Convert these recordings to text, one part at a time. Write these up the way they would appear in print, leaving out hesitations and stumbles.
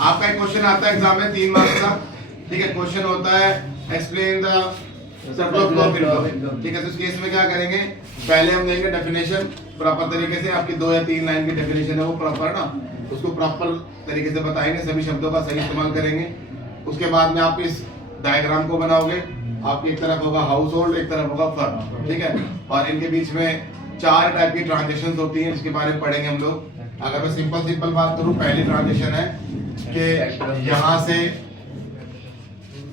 आपका एक क्वेश्चन आता है एग्जाम में 3 मार्क्स का, ठीक है। क्वेश्चन होता है explain the circular flow of income, ठीक है। तो इस केस में क्या करेंगे, पहले हम देंगे डेफिनेशन प्रॉपर तरीके से, आपकी 2 या 3 लाइन की डेफिनेशन है वो प्रॉपर ना, उसको प्रॉपर तरीके से बताएंगे, सभी शब्दों का सही इस्तेमाल करेंगे। उसके बाद में आप इस डायग्राम को बनाओगे, आपकी एक तरफ होगा हाउस होल्ड, एक तरफ होगा फर्म, ठीक है। और इनके बीच में 4 टाइप की ट्रांजेक्शन होती हैं जिसके बारे में पढ़ेंगे हम लोग। अगर मैं सिंपल बात करूं, पहली ट्रांजेक्शन है कि यहाँ से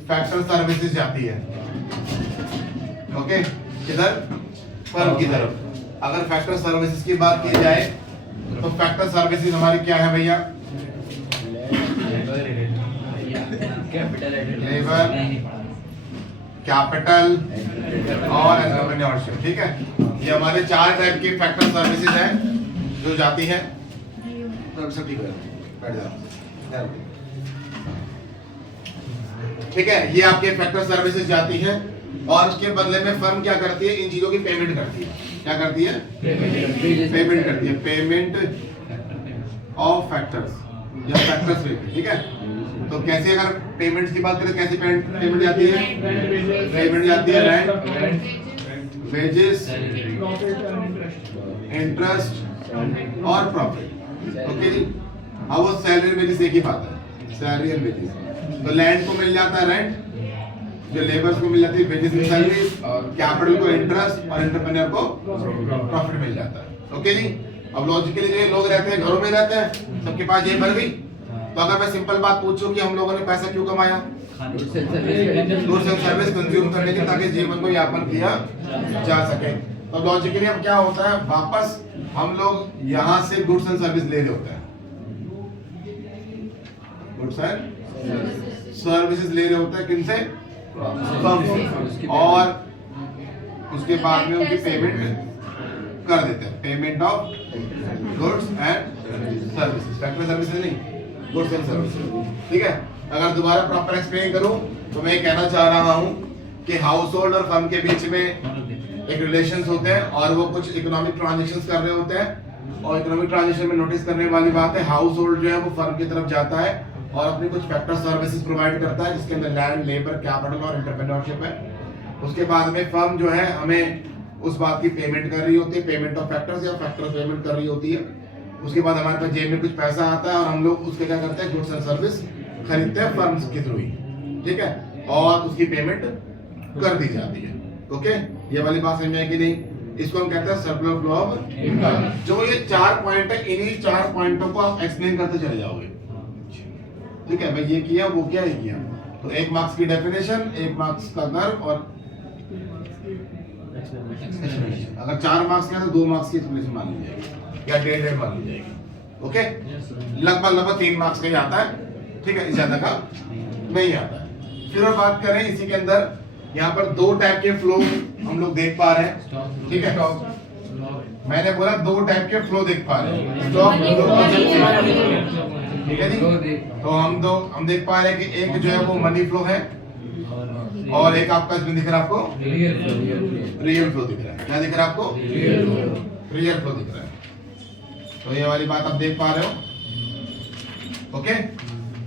फैक्टर सर्विसेज जाती है, ओके, किधर, फर्म की तरफ। अगर फैक्टर सर्विसेज की बात की जाए तो फैक्टर सर्विसेज हमारी क्या है भैया, लेबर, कैपिटल और एंटरप्रेन्योरशिप, ठीक है। ये हमारे 4 टाइप की फैक्टर सर्विसेज हैं जो जाती है। तो सब ठीक है, बैठ जाओ, ठीक है। ये आपके फैक्टर सर्विसेज जाती हैं और उसके बदले में फर्म क्या करती है, इन चीजों की पेमेंट करती है। क्या करती है, पेमेंट करती है, पेमेंट ऑफ फैक्टर्स या फैक्टर्स पेमेंट, ठीक है। तो कैसे, अगर पेमेंट्स की बात करें कैसे पेमेंट जाती है, पेमेंट जाती है रेंट, वेजेस, इंटरेस्ट और प्रॉफिट, ओके जी। अब वो सैलरी वेजेस एक ही बात है, सैलरी एंड वेजेस। तो लैंड को मिल जाता है रेंट, जो लेबर्स को मिल जाती है वेजेस एंड सैलरी, कैपिटल को इंटरेस्ट और एंटरप्रेन्योर को प्रॉफिट मिल जाता है, ओके जी। अब लॉजिकली जो लोग रहते हैं घरों में रहते हैं, सबके पास जेब भर गई। तो अगर मैं सिंपल बात पूछूं कि हम लोगों ने पैसा क्यों कमाया, गुड्स एंड सर्विस कंज्यूम करने के, ताकि जीवन को यापन किया जा सके। तो लॉजिकली अब क्या होता है, वापस हम लोग यहाँ से गुड्स एंड सर्विस ले रहे होते हैं, गुड्स एंड सर्विसेज ले रहे होते हैं किनसे, फर्म से, और उसके बाद में उनकी पेमेंट कर देते हैं, payment of goods and services, factor services नहीं, गुड्स एंड सर्विसेज, ठीक है। अगर दोबारा प्रॉपर एक्सप्लेन करूं तो मैं कहना चाह रहा हूं कि हाउस होल्ड और फर्म के बीच में एक रिलेशंस होते हैं और वो कुछ इकोनॉमिक ट्रांजैक्शंस कर रहे होते हैं। और इकोनॉमिक ट्रांजैक्शन में नोटिस करने वाली बात है, हाउस होल्ड जो है वो फर्म की तरफ जाता है और अपनी कुछ फैक्टर सर्विसेज प्रोवाइड करता है, जिसके अंदर लैंड, लेबर, कैपिटल और एंटरप्रेन्योरशिप है। उसके बाद में फर्म जो है हमें उस बात की पेमेंट कर रही होती है, पेमेंट ऑफ फैक्टर्स या फैक्टर पेमेंट कर रही होती है। उसके बाद हमारे पास जेब में कुछ पैसा आता है और हम लोग उसके क्या करते हैं, गुड्स एंड सर्विस खरीदते हैं फर्म्स के थ्रू ही, ठीक है, और उसकी पेमेंट कर दी जाती है, ओके। ये वाली बात समझ में है कि नहीं, इसको हम कहते हैं सर्कुलर फ्लो ऑफ इनकम। जो ये 4 पॉइंट है, इन्हीं 4 पॉइंटों को आप एक्सप्लेन करते चले जाओगे, ठीक है। भाई ये किया, वो क्या, ये किया। तो 1 मार्क्स की डेफिनेशन, 1 मार्क्स का कर्व और अगर 4 मार्क्स का तो 2 मार्क्स की एक्सप्लेनेशन मान ली जाएगी या 1.5 मान ली जाएगी, ओके। लगभग 3 मार्क्स का ही आता है, ठीक है, ज्यादा का नहीं आता है। फिर हम बात करें इसी के अंदर, यहाँ पर 2 टाइप के फ्लो हम लोग देख पा रहे हैं, ठीक है। मैंने बोला 2 टाइप के फ्लो देख पा रहे हैं, स्टॉक, ठीक है जी। तो हम देख पा रहे हैं कि एक जो है वो मनी फ्लो है और एक आपका इसमें दिख रहा है आपको रियल फ्लो दिख रहा है। क्या दिख रहा है आपको, रियल फ्लो दिख रहा है। तो ये वाली बात आप देख पा रहे हो, ओके।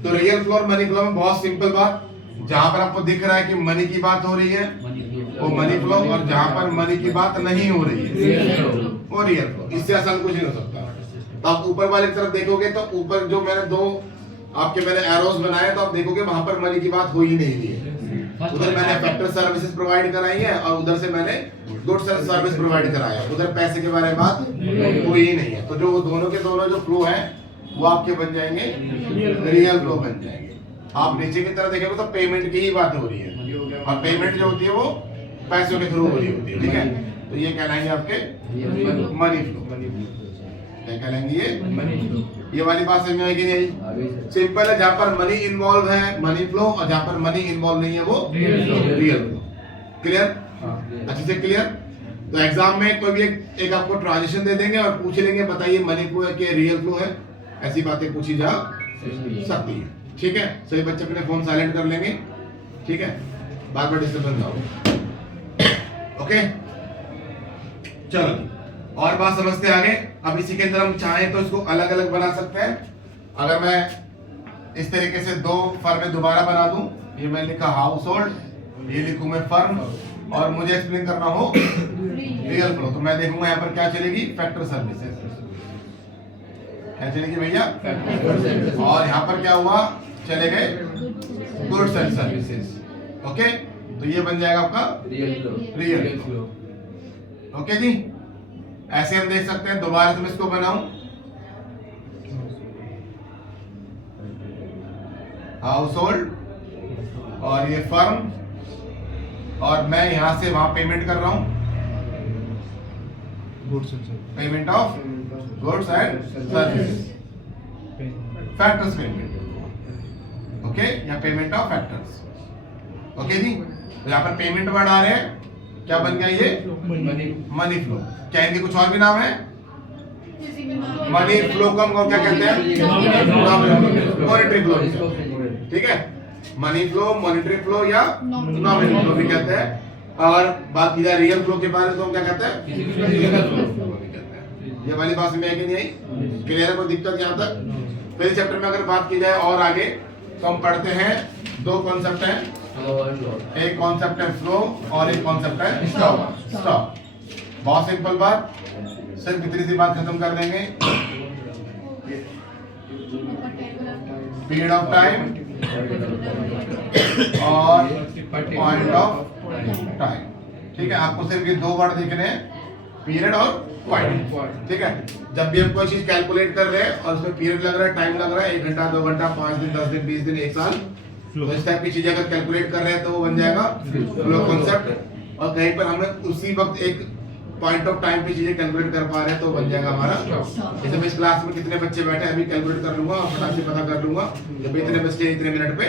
तो रियल फ्लो और मनी फ्लो में बहुत सिंपल बात, जहां पर आपको दिख रहा है कि मनी की बात हो रही है वो मनी फ्लो, और जहां पर मनी की बात नहीं हो रही है वो रियल फ्लो। इससे आसान कुछ नहीं हो सकता। तो आप ऊपर वाली तरफ देखोगे तो ऊपर जो मैंने एरोस बनाए, तो आप देखोगे वहां पर मनी की बात हो ही नहीं रही है। उधर मैंने फैक्टर सर्विसेज प्रोवाइड कराई है और उधर से मैंने गुड्स एंड सर्विस प्रोवाइड कराया, उधर पैसे के बारे में बात कोई ही नहीं है। तो जो दोनों के दोनों जो फ्लो है वो आपके बन जाएंगे रियल फ्लो बन जाएंगे। आप नीचे की तरफ देखेंगे तो पेमेंट की ही बात हो रही है और पेमेंट जो होती है वो पैसों के थ्रू हो रही होती है, ठीक है। तो ये कहलाएंगे आपके मनी फ्लो। क्या कहलाएंगे ये, मनी फ्लो। ये वाली बात समझ में आएगी नहीं, सिंपल है। जहां पर मनी इन्वॉल्व है मनी फ्लो, और जहां पर मनी इन्वॉल्व नहीं है वो रियल फ्लो। क्लियर, अच्छे से क्लियर। तो एग्जाम में कोई भी एक आपको ट्रांजिशन दे देंगे और पूछ लेंगे बताइए मनी फ्लो है कि रियल फ्लो है, ऐसी बातें पूछी जा सकती है, ठीक है। सभी बच्चे अपने फोन साइलेंट कर लेंगे, ठीक है, बार बार डिस्टर्बेंस ना हो, ओके। चलो और बात समझते आगे। अब इसी के अंदर हम चाहें तो इसको अलग अलग बना सकते हैं। अगर मैं इस तरीके से दो फर्में दोबारा बना दूं, ये मैं लिखा हाउस होल्ड, ये लिखूं मैं फर्म, और मुझे एक्सप्लेन करना हो रियल फ्लो, तो मैं देखूंगा यहाँ पर क्या चलेगी, फैक्टर सर्विसेज। क्या चलेगी भैया? और यहाँ पर क्या हुआ, चले गए गुड्स एंड सर्विसेज। ओके, तो ये बन जाएगा आपका रियल फ्लो। ओके जी, ऐसे हम देख सकते हैं। दोबारा से मैं इसको बनाऊं, हाउस होल्ड और ये फर्म, और मैं यहां से वहां पेमेंट कर रहा हूं, payment of goods and services, factors payment. Okay, या पेमेंट ऑफ फैक्टर्स। ओके जी, तो यहाँ पर पेमेंट वर्ड आ रहे हैं, क्या बन गया ये? Money flow. क्या इनके कुछ और भी नाम है? मनी फ्लो को क्या कहते हैं? Monetary flow. ठीक है, मनी फ्लो, मॉनेटरी फ्लो या नॉमिनल फ्लो भी कहते हैं। और बात की जाए रियल फ्लो के बारे में तो हम क्या कहते हैं? फिजिकल फ्लो भी कहते हैं। ये वाली बात में है कि नहीं आई? क्लियर है? कोई दिक्कत यहाँ तक? पहले चैप्टर में अगर बात की जाए और आगे, तो हम पढ़ते हैं दो कॉन्सेप्ट हैं, एक कॉन्सेप्ट है फ्लो और एक कॉन्सेप्ट है स्टॉक। बहुत सिंपल बात, सिर्फ इतनी सी बात खत्म कर देंगे। पीरियड ऑफ टाइम और पॉइंट ऑफ टाइम। ठीक है, आपको सिर्फ ये दो वर्ड देखने हैं, पीरियड और पॉइंट। ठीक है, जब भी हम कोई चीज कैलकुलेट कर रहे हैं और उसमें पीरियड लग रहा है, टाइम लग रहा है, 1 घंटा 2 घंटा 5 दिन 10 दिन 20 दिन 1 साल, तो इस टाइप की चीजें अगर कैलकुलेट कर रहे हैं तो वो बन जाएगा फ्लो कॉन्सेप्ट। और कहीं पर हमें उसी वक्त एक पॉइंट ऑफ टाइम पे चीजें कैलकुलेट कर पा रहे हैं तो बन जाएगा हमारा। जैसे मैं इस क्लास में कितने बच्चे बैठे हैं अभी कैलकुलेट कर लूंगा और फटाक से पता कर लूंगा जब इतने बच्चे इतने मिनट पे,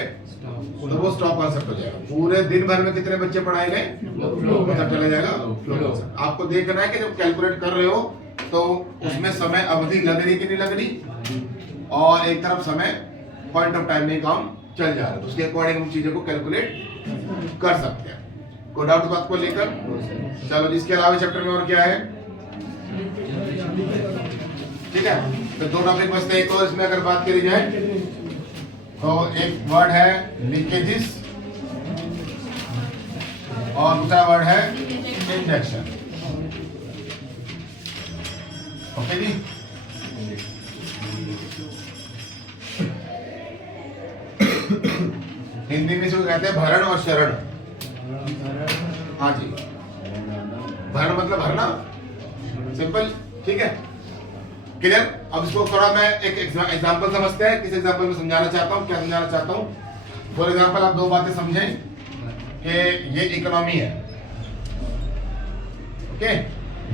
तो वो स्टॉप कॉन्सेप्ट हो जाएगा। पूरे दिन भर में कितने बच्चे पढ़ाए गए, पता चला जाएगा फ्लो कॉन्सेप्ट। आपको देखना है कि जब कैलकुलेट कर रहे हो तो उसमें समय अवधि लग रही कि नहीं लग रही, और एक तरफ समय पॉइंट ऑफ टाइम में काम चल जा रहा है, उसके अकॉर्डिंग हम चीजों को कैलकुलेट कर सकते हैं। कोई डाउट बात को लेकर? चलो, इसके अलावा चैप्टर में और क्या है? ठीक है, तो दो टॉपिक बचते हैं। एक और इसमें अगर बात करी जाए तो एक वर्ड है लीकेजेस और दूसरा वर्ड है इंजेक्शन। ओके जी, हिंदी में इसको कहते हैं भरण और शरण। हाँ जी, भरण मतलब भरना, सिंपल। ठीक है, क्लियर? अब इसको थोड़ा मैं एक एग्जांपल समझते हैं। किस एग्जांपल में समझाना चाहता हूँ, क्या समझाना चाहता हूँ? फॉर एग्जांपल आप दो बातें समझें कि ये इकोनॉमी है, ओके,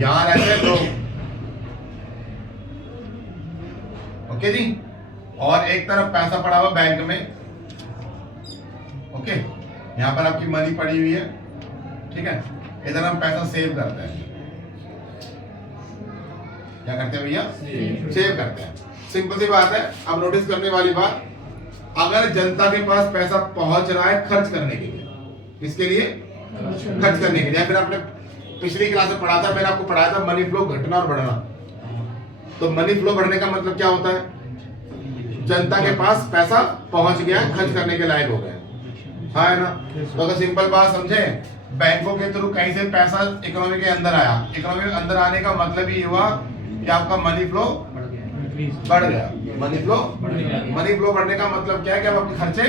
यहां रहते हैं लोग, ओके जी, और एक तरफ पैसा पड़ा हुआ बैंक में, ओके, यहाँ पर आपकी मनी पड़ी हुई है। ठीक है, इधर हम पैसा सेव करते हैं। क्या करते हैं भैया? सेव करते हैं। सिंपल सी बात है। अब नोटिस करने वाली बात, अगर जनता के पास पैसा पहुंच रहा है खर्च करने के लिए, किसके लिए? खर्च करने के लिए। फिर आपने पिछली क्लास में पढ़ा था, मैंने आपको पढ़ाया था मनी फ्लो घटना और बढ़ना। तो मनी फ्लो बढ़ने का मतलब क्या होता है? जनता के पास पैसा पहुंच गया, खर्च करने के लायक हो गया, हाँ है ना? तो अगर सिंपल बात समझे, बैंकों के थ्रू कहीं से पैसा इकोनॉमी के अंदर आया, इकोनॉमी के अंदर आने का मतलब ये हुआ कि आपका मनी फ्लो बढ़ गया। मनी फ्लो बढ़ने का मतलब क्या है कि अब आपके खर्चे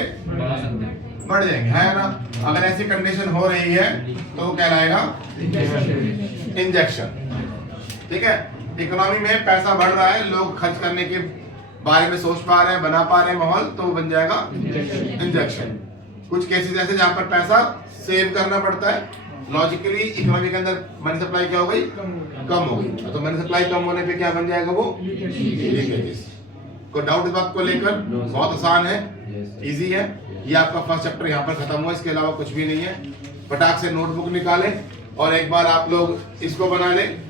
बढ़ जाएंगे, है ना? अगर ऐसी कंडीशन हो रही है तो कहलाएगा इंजेक्शन। ठीक है, इकोनॉमी में पैसा बढ़ रहा है, लोग खर्च करने के बारे में सोच पा रहे हैं, बना पा रहे हैं माहौल, तो बन जाएगा इंजेक्शन। कुछ केसेस ऐसे जहां पर पैसा सेव करना पड़ता है, लॉजिकली इकोनॉमी के अंदर मनी सप्लाई क्या हो गई? कम हो गई। तो मनी सप्लाई कम होने पे क्या बन जाएगा? वो लीकेजेस। कोई डाउट इस बात को लेकर? बहुत आसान है, इजी है। ये आपका फर्स्ट चैप्टर यहाँ पर खत्म हुआ, इसके अलावा कुछ भी नहीं है। फटाक से नोटबुक निकालें और एक बार आप लोग इसको बना लें।